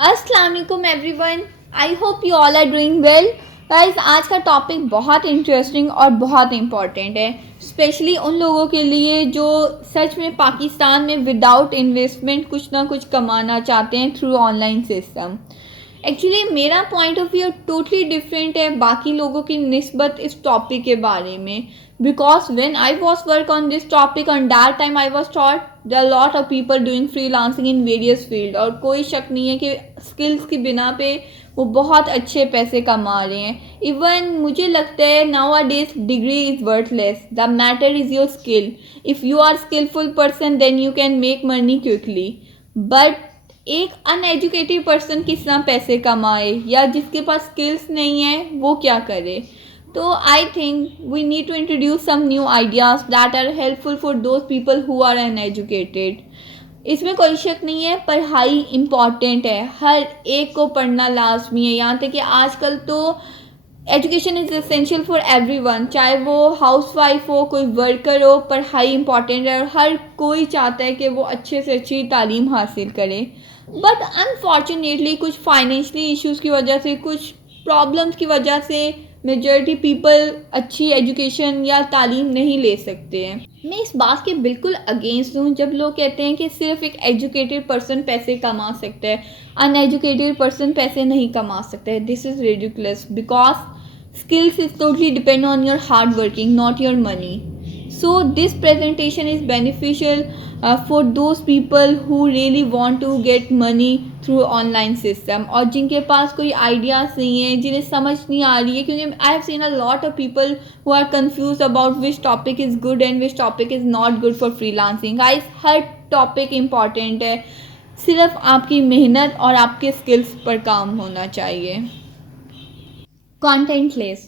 अस्सलाम वालेकुम everyone, I hope you all are doing well. Guys, आज का टॉपिक बहुत इंटरेस्टिंग और बहुत इम्पॉर्टेंट है, स्पेशली उन लोगों के लिए जो सच में पाकिस्तान में विदाउट इन्वेस्टमेंट कुछ ना कुछ कमाना चाहते हैं थ्रू ऑनलाइन सिस्टम। एक्चुअली मेरा point of view totally different है बाकी लोगों की निस्बत इस टॉपिक के बारे में, because when I was work on this topic on that time I was thought there are lot of people doing freelancing in various field, और कोई शक नहीं है कि स्किल्स की बिना पे वो बहुत अच्छे पैसे कमा रहे हैं। इवन मुझे लगता है nowadays degree is worthless, the matter is your skill. If you are skilful person then you can make money quickly, but एक अनएजुकेटेड पर्सन किस तरह पैसे कमाए, या जिसके पास स्किल्स नहीं है वो क्या करे। तो I think we need to introduce some new ideas that are helpful for those people who are uneducated. इसमें कोई शक नहीं है, पढ़ाई इम्पॉर्टेंट है, हर एक को पढ़ना लाजमी है। यहाँ तक कि आजकल तो education is essential for everyone, चाहे वो हाउस वाइफ हो, कोई वर्कर हो, पढ़ाई इंपॉर्टेंट है और हर कोई चाहता है कि वो अच्छे से अच्छी तालीम हासिल करे। बट अनफॉर्चुनेटली कुछ फाइनेंशियली इश्यूज़ की वजह से, कुछ प्रॉब्लम्स की वजह से मेजॉरिटी पीपल अच्छी एजुकेशन या तालीम नहीं ले सकते हैं। मैं इस बात के बिल्कुल अगेंस्ट हूँ जब लोग कहते हैं कि सिर्फ एक एजुकेटेड पर्सन पैसे कमा सकता है, अनएजुकेटेड पर्सन पैसे नहीं कमा सकता है। This is ridiculous, because skills is totally depend on your hard working, not your money. So this presentation is beneficial for those people who really want to get money through online system, और जिनके पास कोई ideas नहीं है, जिन्हें समझ नहीं आ रही है, क्योंकि I have seen a lot of people who are confuse about which topic is good and which topic is not good for freelancing. Guys, हर टॉपिक इम्पॉर्टेंट है, सिर्फ आपकी मेहनत और आपके स्किल्स पर काम होना चाहिए। Content list.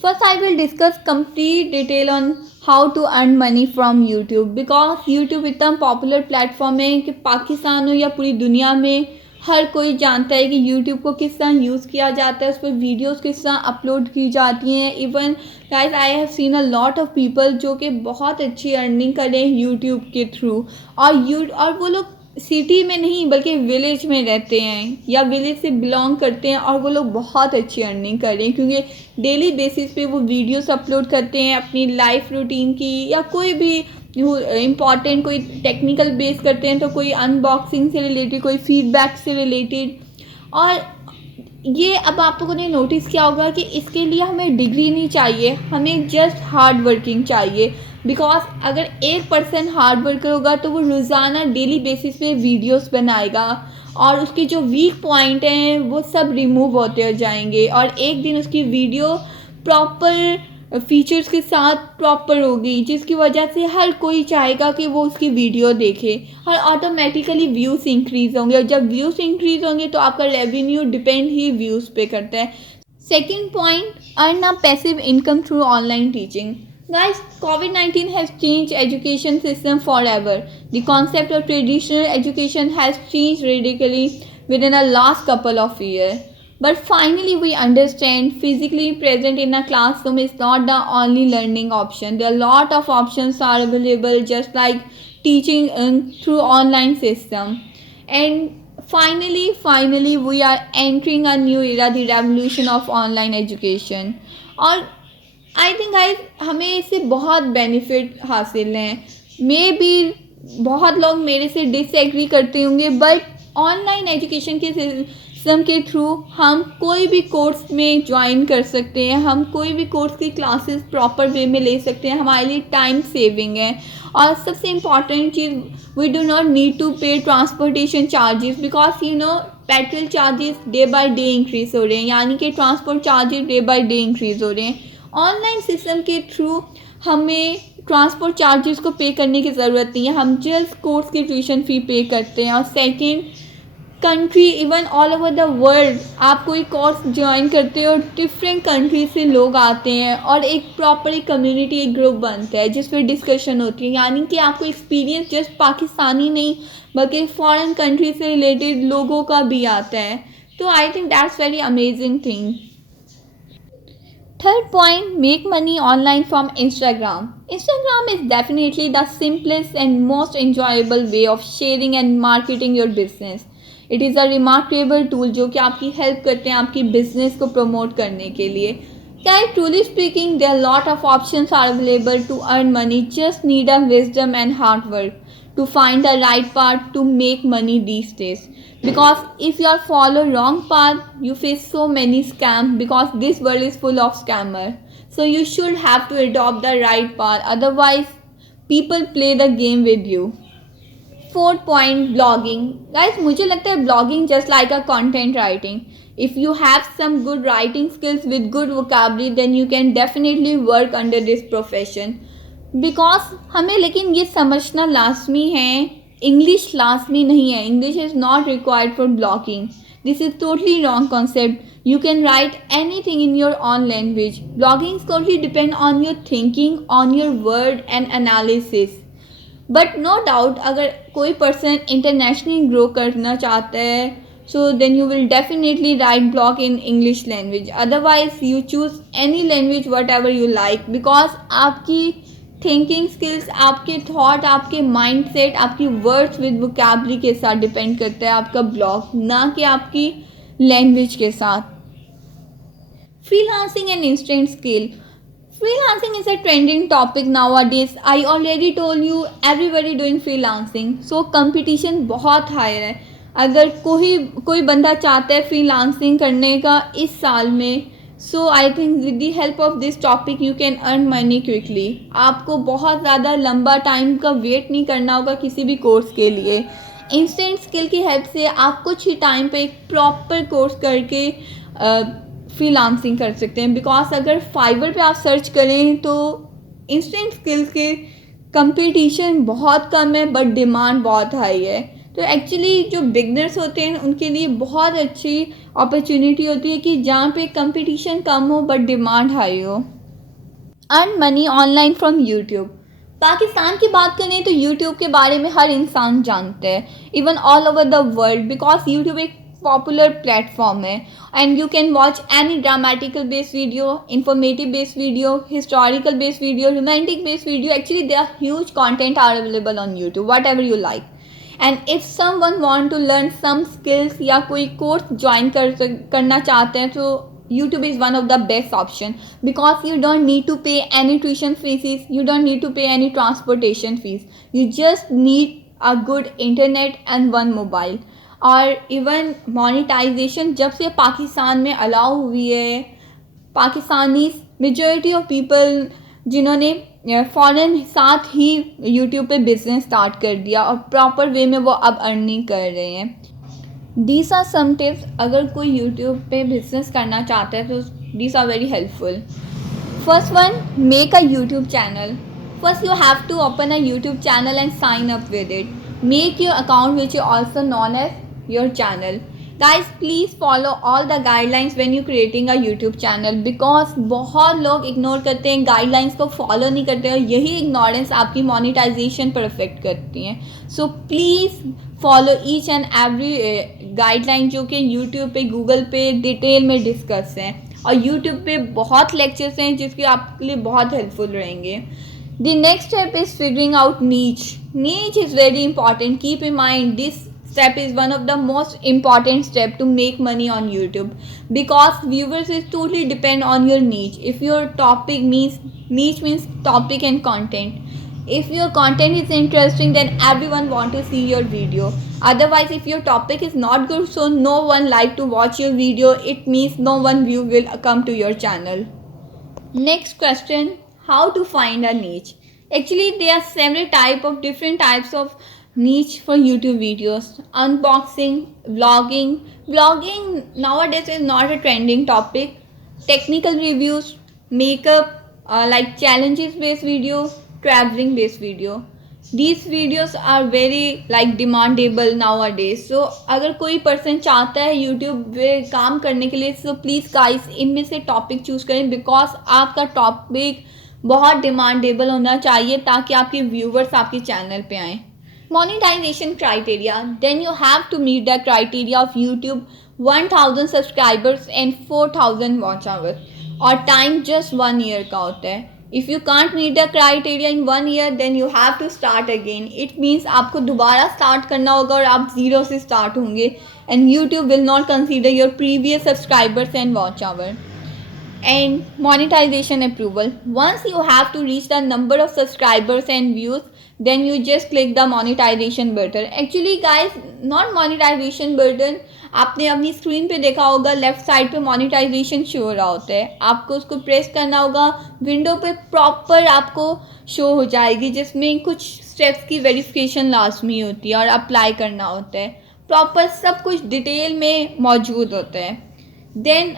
First, I will discuss complete detail on how to earn money from YouTube, because YouTube इतना पॉपुलर प्लेटफॉर्म है कि पाकिस्तान हो या पूरी दुनिया में हर कोई जानता है कि YouTube को किस तरह यूज़ किया जाता है, उस पर वीडियोज़ किस तरह अपलोड की जाती हैं। Even guys, I have seen a lot of people जो कि बहुत अच्छी अर्निंग करें YouTube के थ्रू, और वो लोग सिटी में नहीं बल्कि विलेज में रहते हैं या विलेज से बिलोंग करते हैं, और वो लोग बहुत अच्छी अर्निंग कर रहे हैं क्योंकि डेली बेसिस पे वो वीडियोस अपलोड करते हैं अपनी लाइफ रूटीन की, या कोई भी इम्पॉर्टेंट कोई टेक्निकल बेस करते हैं तो कोई अनबॉक्सिंग से रिलेटेड, कोई फीडबैक से रिलेटेड। और ये अब आप लोगों ने नोटिस किया होगा कि इसके लिए हमें डिग्री नहीं चाहिए, हमें जस्ट हार्ड वर्किंग चाहिए। बिकॉज अगर एक पर्सन हार्ड वर्कर होगा तो वो रोज़ाना डेली बेसिस पे वीडियोस बनाएगा, और उसके जो वीक पॉइंट हैं वो सब रिमूव होते जाएंगे, और एक दिन उसकी वीडियो प्रॉपर फीचर्स के साथ प्रॉपर होगी, जिसकी वजह से हर कोई चाहेगा कि वो उसकी वीडियो देखे, और ऑटोमेटिकली व्यूज़ इंक्रीज़ होंगे, और जब व्यूज़ इंक्रीज़ होंगे तो आपका रेवेन्यू डिपेंड ही व्यूज़ पे करता है। Second point, earn a passive income through online teaching. Guys, COVID-19 has changed education system forever. The concept of traditional education has changed radically within the last couple of years. But finally, we understand physically present in a classroom is not the only learning option. There are a lot of options are available, just like teaching through online system. And finally, we are entering a new era, the revolution of online education. और I think guys, हमें इससे बहुत benefit हासिल हैं। May be बहुत लोग मेरे से डिसएग्री करते होंगे, बट ऑनलाइन एजुकेशन के सिस्टम के थ्रू हम कोई भी कोर्स में ज्वाइन कर सकते हैं, हम कोई भी कोर्स की क्लासेस प्रॉपर वे में ले सकते हैं, हमारे लिए टाइम सेविंग है। और सबसे इम्पॉर्टेंट चीज़, we do not need to pay transportation charges, because you know petrol charges day by day increase हो रहे हैं, यानी कि transport charges day by day increase हो रहे हैं। ऑनलाइन सिस्टम के थ्रू हमें ट्रांसपोर्ट चार्जेस को पे करने की ज़रूरत नहीं है, हम जस्ट कोर्स की ट्यूशन फ़ी पे करते हैं। और second, country even all over the world आप कोई कोर्स ज्वाइन करते हो, डिफरेंट कंट्री से लोग आते हैं, और एक प्रॉपर एक कम्युनिटी, एक ग्रुप बनता है जिस पर डिस्कशन होती है, यानी कि आपको एक्सपीरियंस जस्ट पाकिस्तानी नहीं बल्कि फॉरेन कंट्री से रिलेटेड लोगों का भी आता है। तो I think that's very amazing thing. Third point, make money online from Instagram. Instagram is definitely the simplest and most enjoyable way of sharing and marketing your business. It is a remarkable tool जो कि आपकी help करते हैं आपकी business को promote करने के लिए. Guys, truly speaking, there are a lot of options are available to earn money. Just need a wisdom and hard work to find the right path to make money these days. Because if you are follow wrong path, you face so many scams because this world is full of scammer. So you should have to adopt the right path. Otherwise, people play the game with you. Fourth point, blogging. Guys, मुझे लगता है blogging just like a content writing. If you have some good writing skills with good vocabulary, then you can definitely work under this profession. Because हमें लेकिन ये समझना लाजमी है, English लाजमी नहीं है. English is not required for blogging. This is totally wrong concept. You can write anything in your own language. Blogging totally depend on your thinking, on your word and analysis. But no doubt अगर कोई person internationally grow करना चाहता है so then you will definitely write blog in English language. Otherwise you choose any language whatever you like because आपकी thinking skills, आपके thought, आपके mindset, आपकी words with vocabulary के साथ depend करता है आपका ब्लॉग, ना कि आपकी लैंग्वेज के साथ. Freelancing and instant skill. Freelancing is a trending topic nowadays. I already told you everybody doing freelancing. So competition बहुत higher है. अगर कोई बंदा चाहता है freelancing करने का इस साल में, so I think with the help of this topic you can earn money quickly. आपको बहुत ज़्यादा लंबा टाइम का वेट नहीं करना होगा किसी भी कोर्स के लिए. इंस्टेंट स्किल की हेल्प से आप कुछ ही टाइम पे एक प्रॉपर कोर्स करके फ्रीलांसिंग कर सकते हैं. बिकॉज अगर फाइवर पे आप सर्च करें तो इंस्टेंट स्किल्स के कंपटीशन बहुत कम है बट डिमांड बहुत हाई है. तो एक्चुअली जो बिगनर्स होते हैं उनके लिए बहुत अच्छी अपॉर्चुनिटी होती है कि जहाँ पे कंपटीशन कम हो बट डिमांड हाई हो. Earn money online from YouTube. Pakistan की बात करें तो यूट्यूब के बारे में हर इंसान जानता है, even all over the world, because YouTube एक पॉपुलर प्लेटफॉर्म है and you can watch any dramatical based video, informative based video, historical based video, romantic based video. Actually there are huge content are available on YouTube, whatever you like. And if someone want to learn some skills या कोई course join करना चाहते हैं तो YouTube is one of the best option because you don't need to pay any tuition fees, you don't need to pay any transportation fees, you just need a good internet and one mobile. और even monetization जब से पाकिस्तान में allow हुई है, Pakistani majority of people जिन्होंने फ़ौरन साथ ही YouTube पे बिज़नेस स्टार्ट कर दिया और प्रॉपर वे में वो अब अर्निंग कर रहे हैं. These are some tips. अगर कोई यूट्यूब पे बिज़नेस करना चाहता है तो these are very helpful. First one, make a YouTube channel. First you have to open a YouTube channel and sign up with it. Make your account which is also known as your channel. Guys, please follow all the guidelines when you creating a YouTube channel because बहुत लोग ignore करते हैं, guidelines को follow नहीं करते और यही ignorance आपकी मोनेटाइजेशन पर अफेक्ट करती हैं. So please follow each and every guideline जो कि यूट्यूब पे, गूगल पे डिटेल में डिस्कस हैं और यूट्यूब पे बहुत लेक्चर्स हैं जिसके आपके लिए बहुत हेल्पफुल रहेंगे. The next step is figuring out niche. Niche is very important. Keep in mind this step is one of the most important step to make money on YouTube because viewers is totally depend on your niche. If your topic means niche means topic and content. If your content is interesting then everyone want to see your video. Otherwise if your topic is not good so no one like to watch your video, it means no one view will come to your channel. Next question, how to find a niche. Actually there are several different types of niche for YouTube videos. Unboxing, vlogging. Vlogging nowadays is not a trending topic. Technical reviews, makeup, like challenges based video, traveling based video. These videos are very like demandable nowadays. So अगर कोई person चाहता है YouTube पे काम करने के लिए so please guys इनमें से topic choose करें because आपका topic बहुत demandable होना चाहिए ताकि आपके viewers आपके channel पे आएँ. Monetization criteria. Then you have to meet the criteria of YouTube 1000 subscribers and 4000 watch hours और टाइम जस्ट 1 ईयर का होता है. If you can't meet the criteria in 1 year then you have to start again. It means आपको दोबारा start करना होगा और आप ज़ीरो से स्टार्ट होंगे. And YouTube will not consider your previous subscribers and watch hour. And monetization approval. Once you have to reach the number of subscribers and views, then you just click the monetization button. Actually guys, not monetization button. आपने अपनी screen पे देखा होगा left side पे monetization show हो रहा होता है. आपको उसको प्रेस करना होगा. विंडो पे प्रॉपर आपको शो हो जाएगी जिसमें कुछ स्टेप्स की वेरिफिकेशन लाजमी होती है और अप्लाई करना होता है. प्रॉपर सब कुछ डिटेल में मौजूद होता है. देन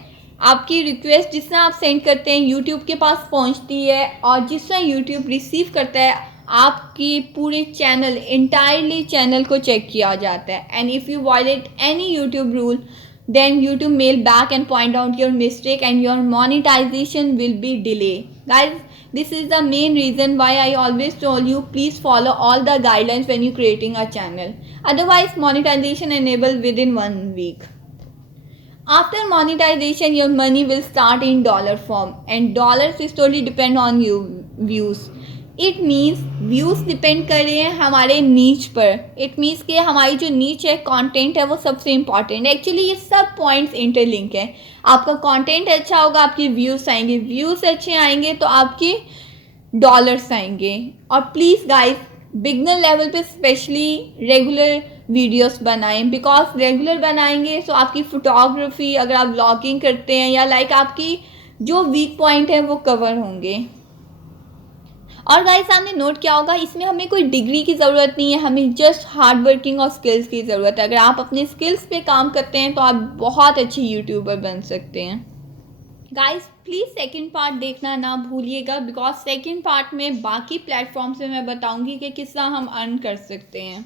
आपकी रिक्वेस्ट जिस तरह आप सेंड करते हैं यूट्यूब के पास पहुंचती है और जिस तरह यूट्यूब रिसीव करता है आपकी पूरे चैनल इंटायरली चैनल को चेक किया जाता है. And if you violate any YouTube rule then YouTube mail back and point out your mistake and your monetization will be delay. Guys, this is the main reason why I always told you please follow all the guidelines when you creating a channel. Otherwise monetization enabled within 1 week. After monetization your money will start in dollar form and dollars is totally depend on you views. It means views depend कर रहे हैं हमारे नीच पर. It means कि हमारी जो नीच है कंटेंट है वो सबसे इम्पॉर्टेंट है. एक्चुअली ये सब पॉइंट्स इंटरलिंक है. आपका कंटेंट अच्छा होगा आपके व्यूज़ आएंगे, व्यूज़ अच्छे आएंगे तो आपके डॉलर्स आएंगे. और प्लीज़ गाइस बिगनर लेवल पे स्पेशली रेगुलर वीडियोस बनाएं बिकॉज रेगुलर बनाएंगे तो आपकी फ़ोटोग्राफी अगर आप ब्लॉगिंग करते हैं या लाइक आपकी जो वीक पॉइंट है वो कवर होंगे. और गाइस आपने नोट किया होगा इसमें हमें कोई डिग्री की ज़रूरत नहीं है, हमें जस्ट हार्ड वर्किंग और स्किल्स की ज़रूरत है. अगर आप अपने स्किल्स पे काम करते हैं तो आप बहुत अच्छी यूट्यूबर बन सकते हैं. गाइस प्लीज़ सेकंड पार्ट देखना ना भूलिएगा बिकॉज सेकंड पार्ट में बाकी प्लेटफॉर्म से मैं बताऊंगी कि किस तरह हम अर्न कर सकते हैं.